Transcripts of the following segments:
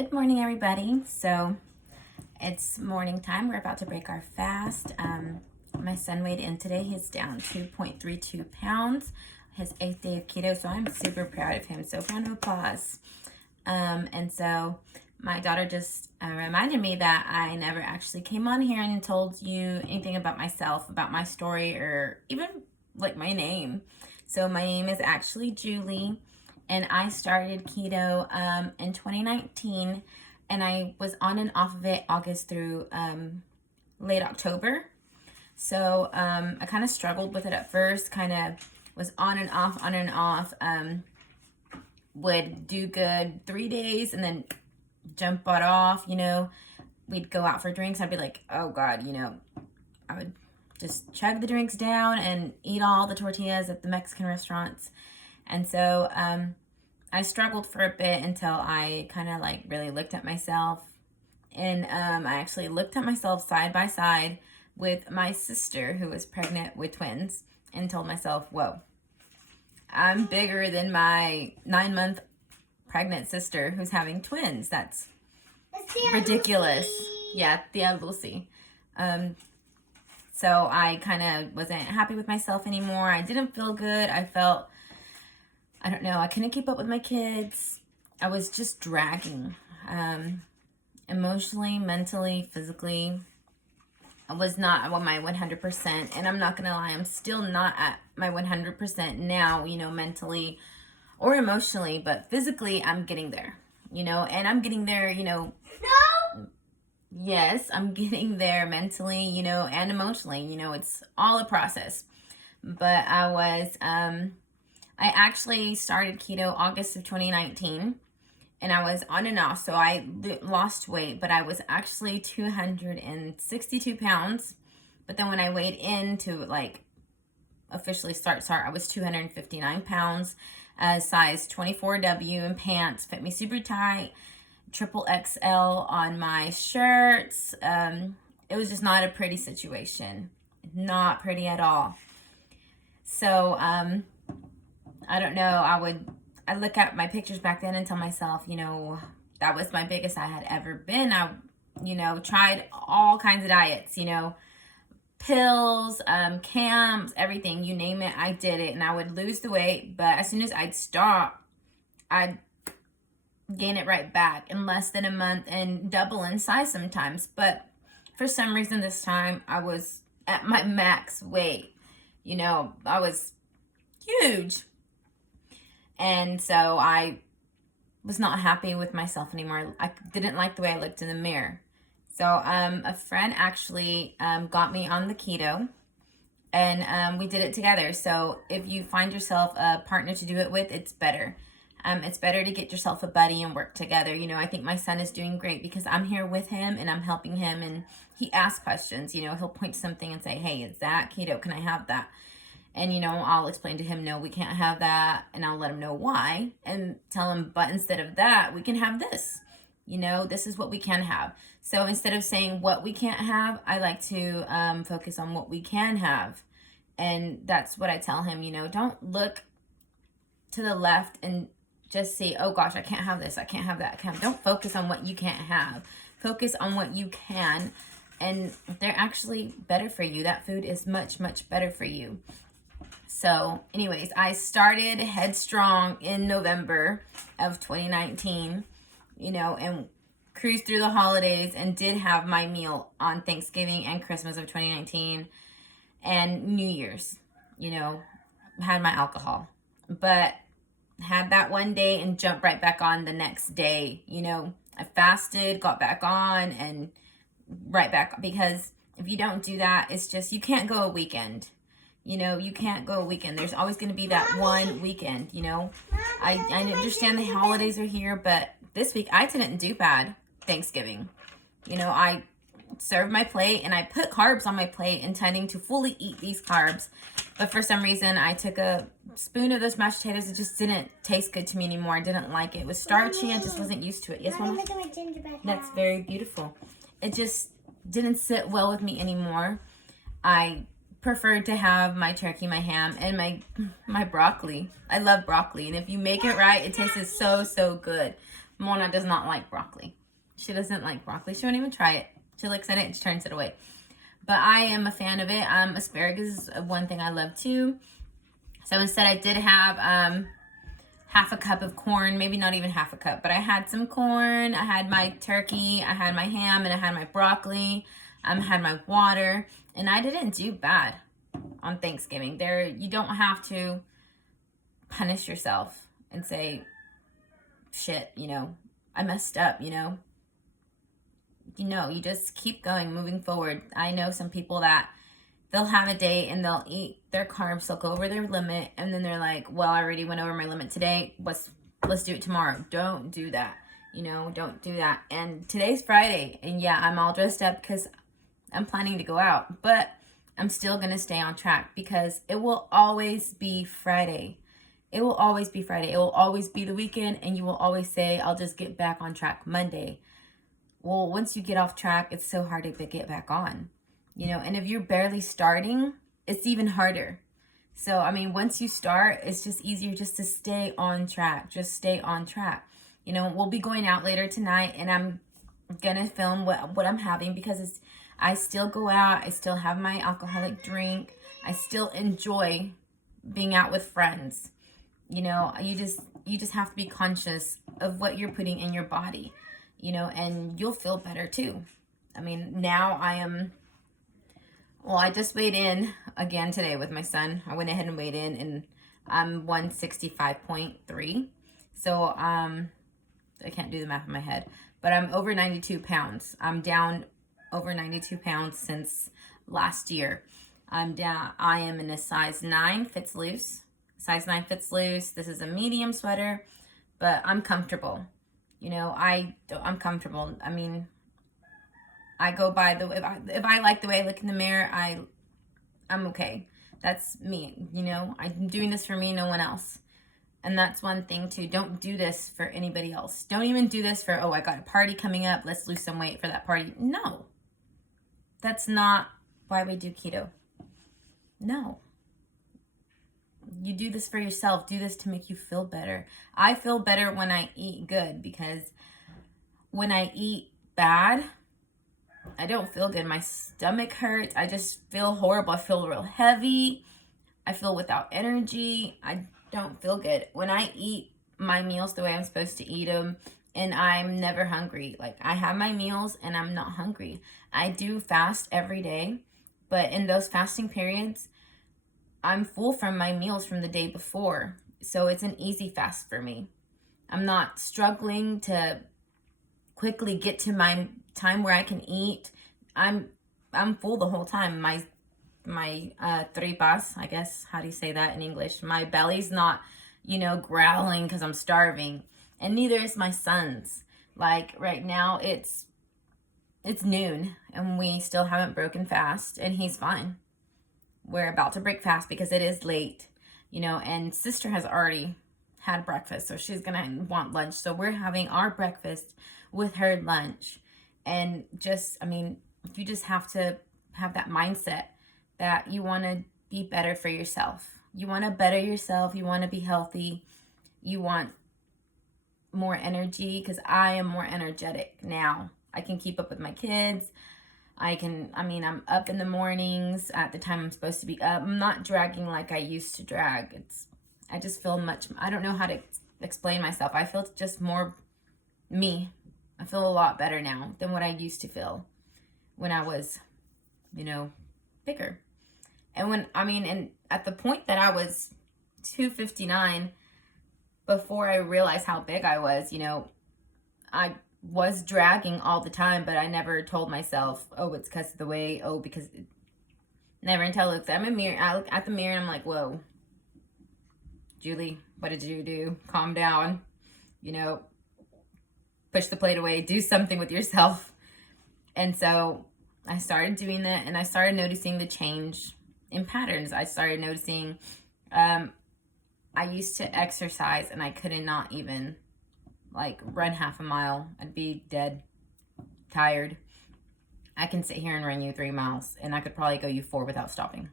Good morning, everybody. So it's morning time. We're about to break our fast. My son weighed in today. He's down 2.32 pounds. His 8th day of keto, so I'm super proud of him. So round of applause. And so my daughter just reminded me that I never actually came on here and told you anything about myself, about my story, or even like my name. So my name is actually Julie. And I started keto in 2019, and I was on and off of it August through late October. So I kind of struggled with it at first, kind of was on and off, would do good 3 days and then jump butt off, We'd go out for drinks. I'd be like, oh God, I would just chug the drinks down and eat all the tortillas at the Mexican restaurants. And so I struggled for a bit until I kind of like really looked at myself. And I actually looked at myself side by side with my sister who was pregnant with twins and told myself, whoa, I'm bigger than my 9-month pregnant sister who's having twins. That's ridiculous. Yeah, the Lucy. So I kind of wasn't happy with myself anymore. I didn't feel good. I don't know, I couldn't keep up with my kids. I was just dragging. Emotionally, mentally, physically. I was not at my 100%. And I'm not going to lie, I'm still not at my 100% now, mentally or emotionally. But physically, I'm getting there, and I'm getting there, No! Yes, I'm getting there mentally, and emotionally. It's all a process. But I actually started keto August of 2019, and I was on and off, so I lost weight, but I was actually 262 pounds. But then when I weighed in to officially start, I was 259 pounds, size 24W in pants, fit me super tight, triple XL on my shirts. It was just not a pretty situation, not pretty at all. So, I don't know, I look at my pictures back then and tell myself, that was my biggest I had ever been. I, tried all kinds of diets, pills, camps, everything, you name it, I did it. And I would lose the weight, but as soon as I'd stop, I'd gain it right back in less than a month and double in size sometimes. But for some reason this time I was at my max weight, I was huge. And so I was not happy with myself anymore. I didn't like the way I looked in the mirror. So a friend actually got me on the keto, and we did it together. So if you find yourself a partner to do it with, it's better. It's better to get yourself a buddy and work together. I think my son is doing great because I'm here with him and I'm helping him, and he asks questions. He'll point to something and say, hey, is that keto? Can I have that? And, I'll explain to him, no, we can't have that. And I'll let him know why and tell him, but instead of that, we can have this. This is what we can have. So instead of saying what we can't have, I like to focus on what we can have. And that's what I tell him, don't look to the left and just say, oh gosh, I can't have this, I can't have that. Don't focus on what you can't have. Focus on what you can. And they're actually better for you. That food is much, much better for you. So anyways, I started headstrong in November of 2019, and cruised through the holidays and did have my meal on Thanksgiving and Christmas of 2019 and New Year's, had my alcohol, but had that one day and jumped right back on the next day. I fasted, got back on, and right back, because if you don't do that, it's just, you can't go a weekend. You can't go a weekend. There's always going to be that one weekend, I understand the holidays are here, but this week I didn't do bad Thanksgiving. I served my plate and I put carbs on my plate intending to fully eat these carbs. But for some reason, I took a spoon of those mashed potatoes. It just didn't taste good to me anymore. I didn't like it. It was starchy. I just wasn't used to it. Yes, Mama? That's very beautiful. It just didn't sit well with me anymore. I preferred to have my turkey, my ham, and my broccoli. I love broccoli, and if you make it right, it tastes so good. Mona does not like broccoli. She doesn't like broccoli. She won't even try it. She looks at it and she turns it away. But I am a fan of it. Asparagus is one thing I love too. So instead I did have half a cup of corn, maybe not even half a cup, but I had some corn, I had my turkey, I had my ham, and I had my broccoli, I had my water, and I didn't do bad on Thanksgiving. You don't have to punish yourself and say, shit, I messed up, you just keep going, moving forward. I know some people that they'll have a day and they'll eat their carbs, they'll go over their limit, and then they're like, well, I already went over my limit today, let's do it tomorrow. Don't do that. Don't do that. And today's Friday, and yeah, I'm all dressed up because I'm planning to go out, but I'm still going to stay on track because it will always be Friday. It will always be Friday. It will always be the weekend, and you will always say, I'll just get back on track Monday. Well, once you get off track, it's so hard to get back on. And if you're barely starting, it's even harder. So, once you start, it's just easier just to stay on track. Just stay on track. We'll be going out later tonight, and I'm going to film what I'm having because I still go out. I still have my alcoholic drink. I still enjoy being out with friends. You just have to be conscious of what you're putting in your body, and you'll feel better too. Now I just weighed in again today with my son. I went ahead and weighed in, and I'm 165.3. So, I can't do the math in my head, but I'm over 92 pounds. I'm down over 92 pounds since last year. I am in a size 9, fits loose. Size 9 fits loose. This is a medium sweater, but I'm comfortable. I'm comfortable. I go by if I like the way I look in the mirror, I'm okay. That's me, I'm doing this for me, no one else. And that's one thing too. Don't do this for anybody else. Don't even do this for, I got a party coming up, let's lose some weight for that party. No. That's not why we do keto. No. You do this for yourself. Do this to make you feel better. I feel better when I eat good, because when I eat bad, I don't feel good. My stomach hurts. I just feel horrible. I feel real heavy. I feel without energy. I don't feel good. When I eat my meals the way I'm supposed to eat them, and I'm never hungry. Like, I have my meals and I'm not hungry. I do fast every day, but in those fasting periods, I'm full from my meals from the day before. So it's an easy fast for me. I'm not struggling to quickly get to my time where I can eat. I'm full the whole time. My tripas, I guess, how do you say that in English? My belly's not, growling because I'm starving. And neither is my son's. Like, right now it's noon and we still haven't broken fast, and he's fine. We're about to break fast because it is late, and sister has already had breakfast, so she's gonna want lunch. So we're having our breakfast with her lunch. And you just have to have that mindset that you want to be better for yourself. You want to better yourself. You want to be healthy. You want more energy, because I am more energetic now. I can keep up with my kids. I'm up in the mornings at the time I'm supposed to be up. I'm not dragging like I used to drag. I just feel I don't know how to explain myself. I feel just more me. I feel a lot better now than what I used to feel when I was, bigger. And and at the point that I was 259, before I realized how big I was, I was dragging all the time, but I never told myself, it's because of the weight. Because never, until I looked at my mirror. I look at the mirror and I'm like, whoa, Julie, what did you do? Calm down. Push the plate away. Do something with yourself. And so I started doing that, and I started noticing the change in patterns. I started noticing I used to exercise and I could not even run half a mile. I'd be dead tired. I can sit here and run you 3 miles, and I could probably go you 4 without stopping.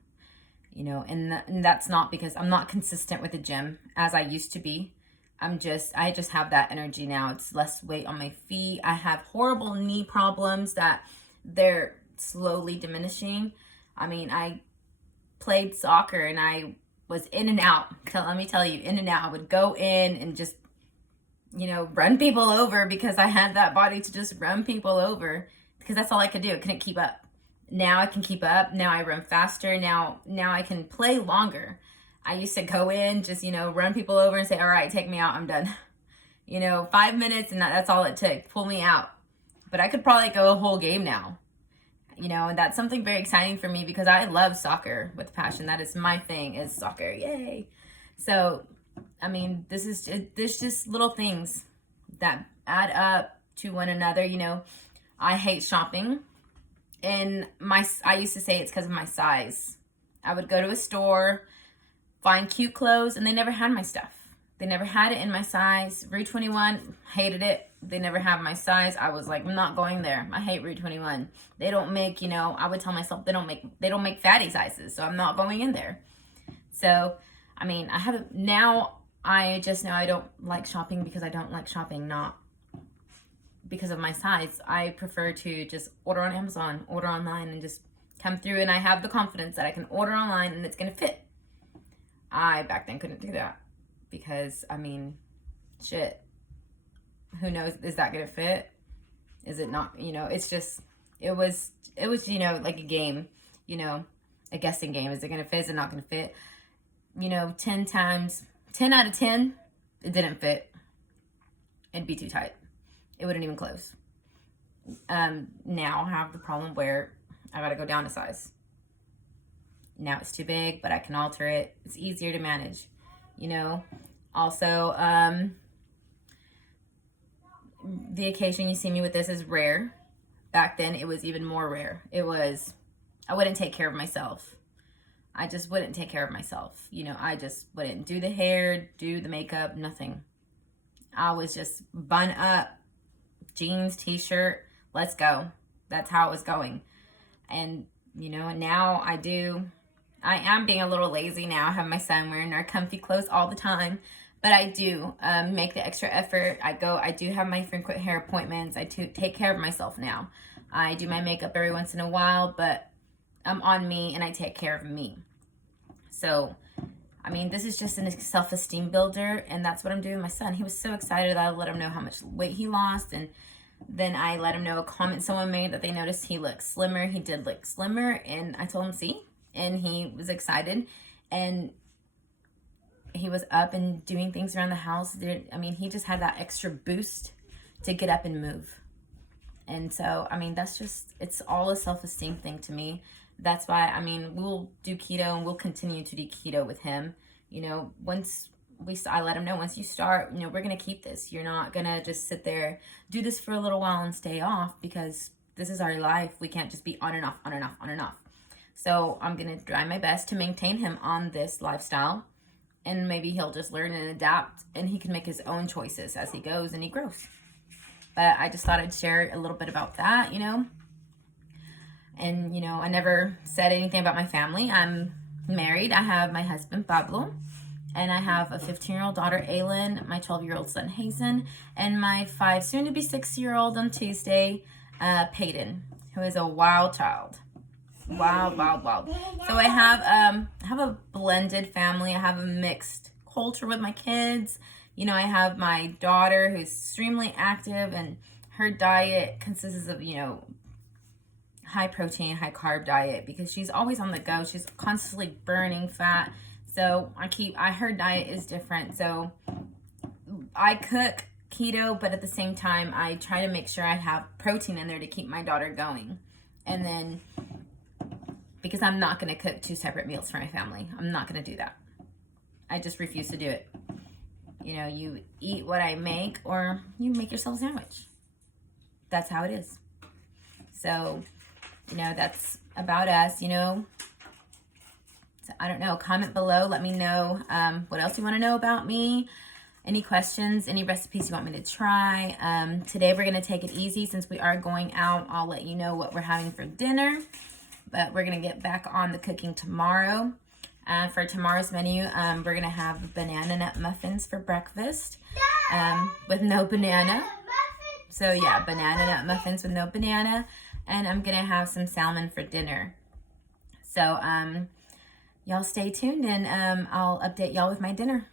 And that's not because I'm not consistent with the gym as I used to be. I just have that energy now. It's less weight on my feet. I have horrible knee problems that they're slowly diminishing. I mean, I played soccer and I was in and out. Let me tell you, in and out. I would go in and just, run people over because I had that body to just run people over because that's all I could do. I couldn't keep up. Now I can keep up. Now I run faster. Now I can play longer. I used to go in, just, run people over and say, all right, take me out. I'm done. 5 minutes and that's all it took. Pull me out. But I could probably go a whole game now. And that's something very exciting for me because I love soccer with passion. That is my thing, is soccer. Yay. So, I mean, there's just little things that add up to one another. I hate shopping. And I used to say it's because of my size. I would go to a store, find cute clothes, and they never had my stuff. They never had it in my size. Rue 21, hated it. They never have my size. I was like, I'm not going there. I hate Rue 21. They don't make, I would tell myself they don't make fatty sizes, so I'm not going in there. So, I mean, I just know I don't like shopping because I don't like shopping, not because of my size. I prefer to just order on Amazon, order online, and just come through, and I have the confidence that I can order online and it's going to fit. I back then couldn't do that because, I mean, shit. Who knows? Is that going to fit? Is it not? It's just, it was, like a game, a guessing game. Is it going to fit? Is it not going to fit? 10 out of 10, it didn't fit. It'd be too tight. It wouldn't even close. Now I have the problem where I got to go down a size. Now it's too big, but I can alter it. It's easier to manage, Also, the occasion you see me with this is rare. Back then, it was even more rare. I wouldn't take care of myself. I just wouldn't take care of myself. I just wouldn't do the hair, do the makeup, nothing. I was just bun up, jeans, t-shirt, let's go. That's how it was going. And, and now I am being a little lazy now. I have my son wearing our comfy clothes all the time. But I do make the extra effort. I do have my frequent hair appointments. I take care of myself now. I do my makeup every once in a while, but I'm on me and I take care of me. So, I mean, this is just a self-esteem builder, and that's what I'm doing with my son. He was so excited that I let him know how much weight he lost, and then I let him know a comment someone made that they noticed he looked slimmer. He did look slimmer, and I told him, see? And he was excited, and he was up and doing things around the house. He just had that extra boost to get up and move. And so, it's all a self-esteem thing to me. That's why, we'll do keto and we'll continue to do keto with him. I let him know, once you start, we're going to keep this. You're not going to just sit there, do this for a little while and stay off, because this is our life. We can't just be on and off, on and off, on and off. So I'm going to try my best to maintain him on this lifestyle. And maybe he'll just learn and adapt, and he can make his own choices as he goes and he grows. But I just thought I'd share a little bit about that, And, I never said anything about my family. I'm married. I have my husband, Pablo, and I have a 15-year-old daughter, Aylin, my 12-year-old son, Hazen, and my soon-to-be 6-year-old on Tuesday, Peyton, who is a wild child. Wild. So I have a blended family. I have a mixed culture with my kids. I have my daughter who's extremely active, and her diet consists of, high protein, high carb diet, because she's always on the go. She's constantly burning fat. So her diet is different. So I cook keto, but at the same time, I try to make sure I have protein in there to keep my daughter going. And then, because I'm not going to cook 2 separate meals for my family. I'm not going to do that. I just refuse to do it. You eat what I make, or you make yourself a sandwich. That's how it is. So, that's about us, So I don't know. Comment below. Let me know what else you want to know about me. Any questions, any recipes you want me to try. Today we're going to take it easy since we are going out. I'll let you know what we're having for dinner. But we're going to get back on the cooking tomorrow. For tomorrow's menu, we're going to have banana nut muffins for breakfast with no banana. So yeah, banana nut muffins with no banana. And I'm going to have some salmon for dinner. So y'all stay tuned, and I'll update y'all with my dinner.